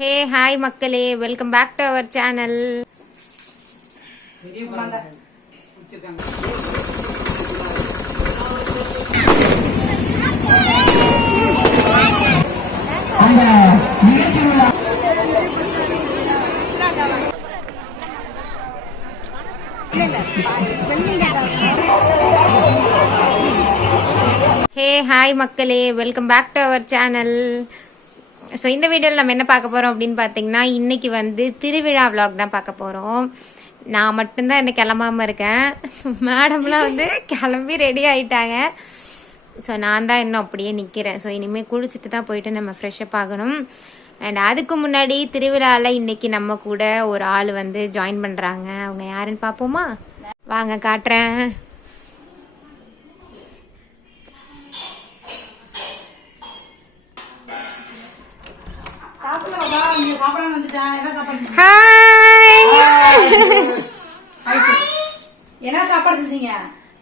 ஹே hi மக்களே, welcome back to our channel. Hey hi மக்களே, welcome back to our channel. So இந்த வீடியோவில் நம்ம என்ன பார்க்க போகிறோம் அப்படின்னு பார்த்தீங்கன்னா, இன்றைக்கி வந்து திருவிழா விலாக் தான் பார்க்க போகிறோம். நான் மட்டும்தான் என்ன கிளம்பாமல் இருக்கேன். மேடம்லாம் வந்து கிளம்பி ரெடி ஆகிட்டாங்க. ஸோ நான் தான் இன்னும் அப்படியே நிற்கிறேன். ஸோ இனிமேல் குளிச்சுட்டு தான் போயிட்டு நம்ம ஃப்ரெஷ்ஷப் ஆகணும். அண்ட் அதுக்கு முன்னாடி திருவிழாவில் இன்றைக்கி நம்ம கூட ஒரு ஆள் வந்து ஜாயின் பண்ணுறாங்க. அவங்க யாருன்னு பார்ப்போமா? வாங்க காட்டுறேன்.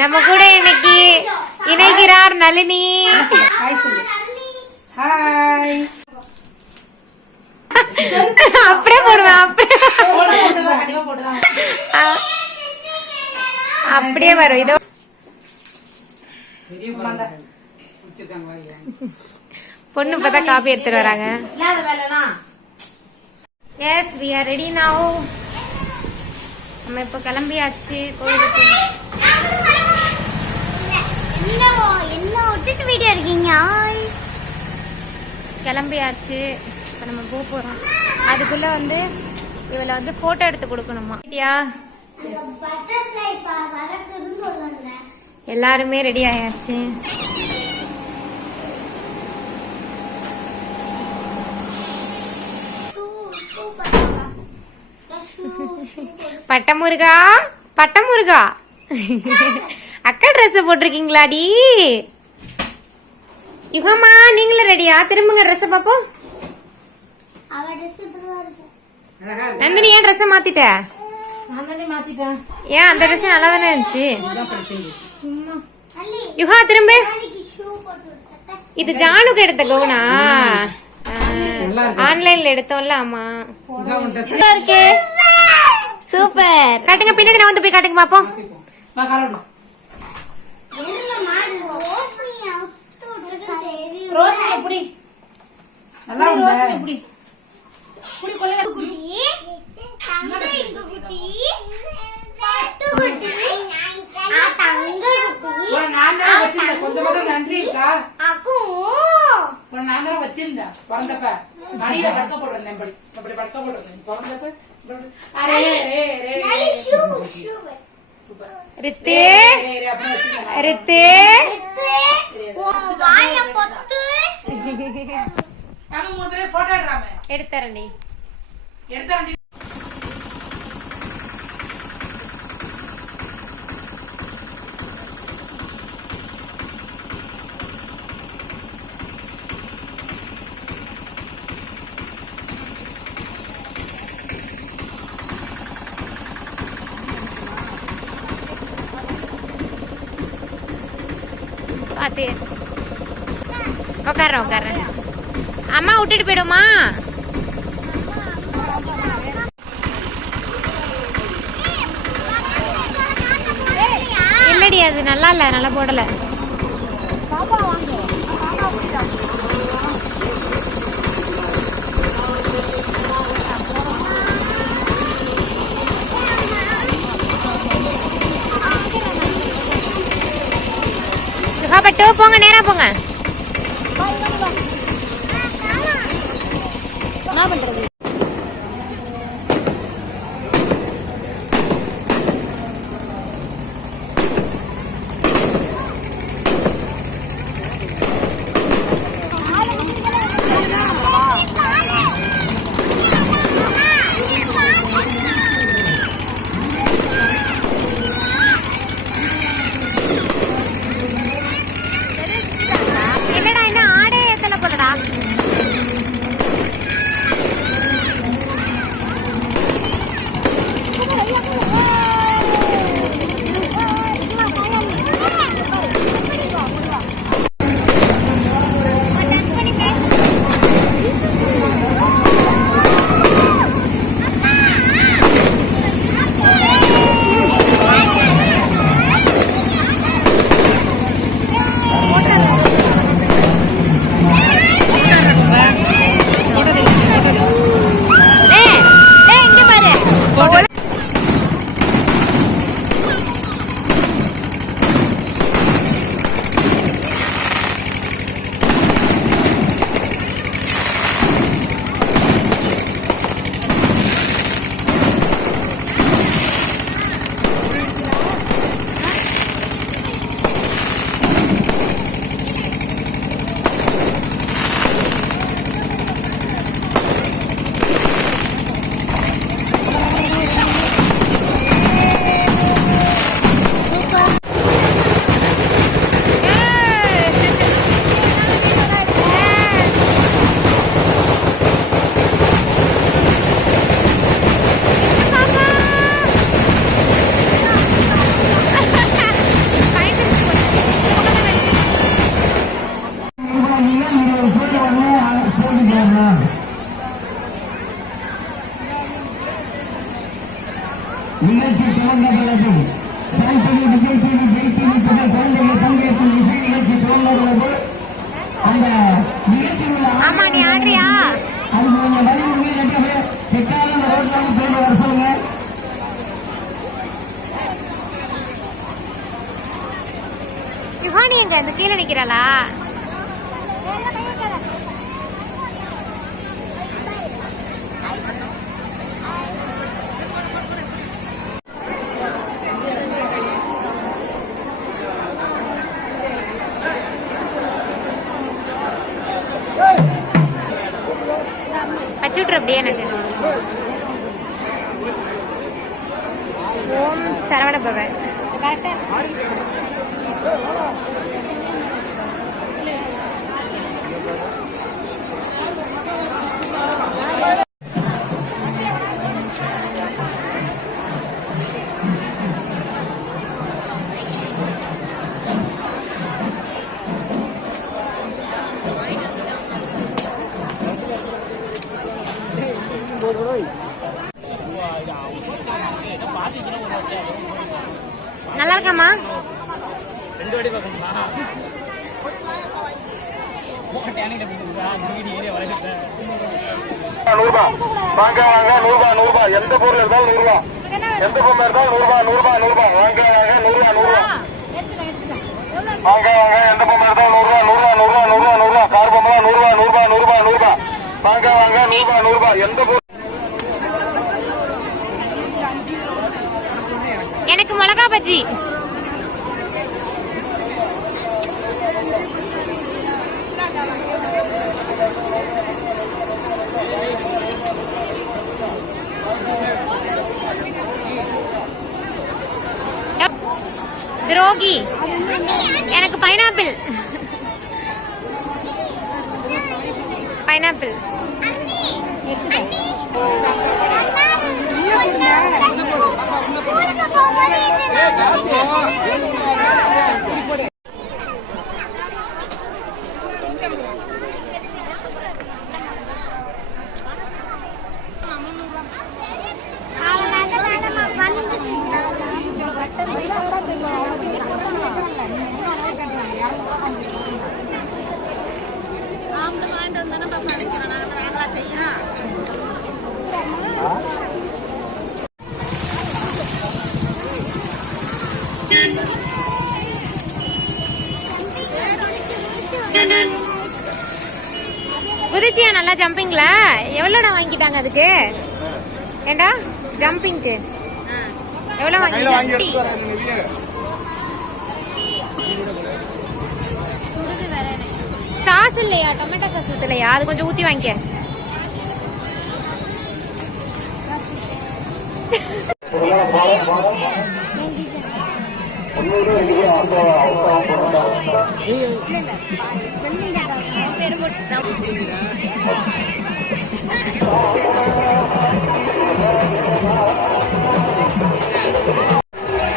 நம்ம கூட இன்னைக்கு இணைகிறார் நளினி. அப்படியே போடுவேன், அப்படியே வரும். இதோ பொண்ணு இப்பதான் காப்பி எடுத்துட்டு வராங்க. Yes, we are ready now. நம்ம இப்ப கிளம்பியாச்சு கோயிலுக்கு. கிளம்பியாச்சு. இப்ப நம்ம போக போறோம். அதுக்குள்ள வந்து இவளை வந்து போட்டோ எடுத்து கொடுக்கணுமா? எல்லாருமே ரெடி ஆயாச்சு. பட்டமுருகா, பட்டமுருகா, அக்கா ட்ரெஸ் போட்டிருக்கீங்களாடி? யுகமா, நீங்களும் ரெடியா? திரும்புங்க, ட்ரெஸ் பாப்போம். நந்தினி, ஏன் ட்ரெஸ் மாத்திட்ட? ஏன் அந்த ட்ரெஸ் நல்லா தானே இருந்துச்சு. யுகா திரும்ப. இது ஜானுக்கு எடுத்த கவுனா? ஆன்லைன்ல எடுத்தோம்ல. ஆமா, சூப்பர். காட்டுங்க, பின்னாடி நான் வந்து போய் காட்டுங்க பாப்போம். எடுத்தரண்டி. பாத்து உட்கார உட்கார. அம்மா விட்டுட்டு போயிடுமா? இல்லடி, அது நல்லா இல்ல, நல்லா போடல. பட்டு போங்க, நேரா போங்க. என்ன பண்றது? என்னடா, என்ன ஆடே எத்தனை போடா? நிகழ்ச்சி துவங்கப்பட்டது. Sun TV, Vijay TV, Jaya TV போன்ற குழந்தைகள் பங்கேற்கும் இசை நிகழ்ச்சி துவங்கப்பட்டது. அந்த நிகழ்ச்சியில் ஆமா நீ ஆடுறியா? அது கொஞ்சம் வழி உண்மையிலே செட்டாலும் ரோட்ல வந்து போயிட்டு வர சொல்லுங்க. யுகானி எங்க இந்த கீழே நிக்கிறாளா? வச்சுட்ரு அப்படியே எனக்கு. ஓம் சரவண பவன் கரெக்டா. நல்லா இருக்காமா? வாங்க வாங்க 100 ரூபா எந்த பொருள் இருந்தாலும் 100 ரூபா எந்த பொருள் இருந்தாலும் 100 ரூபா வாங்க வாங்க 100 ரூபா வாங்க வாங்க எந்த பொருள் இருந்தாலும் 100 ரூபா கார் பொம்மை 100 ரூபா வாங்க வாங்க 100 ரூபா எந்த பொருள். எனக்கு மிளகா பஜ்ஜி. துரோகி. எனக்கு பைனாப்பிள். பைனாப்பிள் குதிச்சியா நல்லா ஜம்பிங்ல? எவ்வளோடா வாங்கிட்டாங்க அதுக்கு? ஏண்டா ஜம்பிங்க்கு எவ்வளோ வாங்கிட்டாங்க? சாஸ் இல்லையா? டொமேட்டோ சாஸ் ஊத்தலையா? அது கொஞ்சம் ஊத்தி வாங்கிக்க.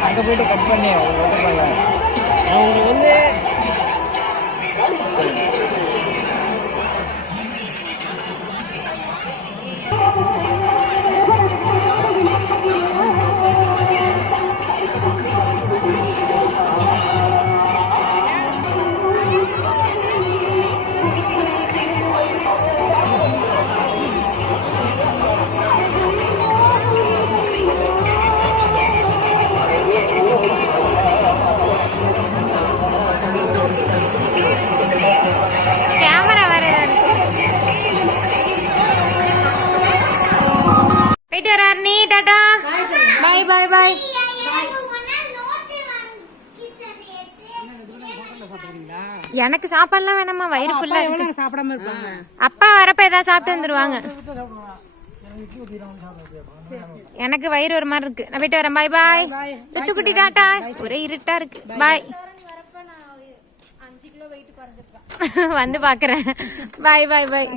அங்கே போயிட்டு கட் பண்ணி அவங்களுக்கு வந்து பாய் பாய். எனக்கு சாப்பாடுலாம் வேணாமா, வயிறு ஃபுல்லா இருக்கு. சாப்பிடாம இருப்பாங்க. அப்பா வரப்ப ஏதாவது சாப்பிட்டு வந்துருவாங்க. எனக்கு வயிறு ஒரு மாதிரி இருக்கு. நான் போயிட்டு வரேன். பாய் பாய். துத்துக்குட்டி டாட்டா. ஒரே இருட்டா இருக்கு. பாய். வந்து பாக்குறேன். பாய் பாய் பாய்.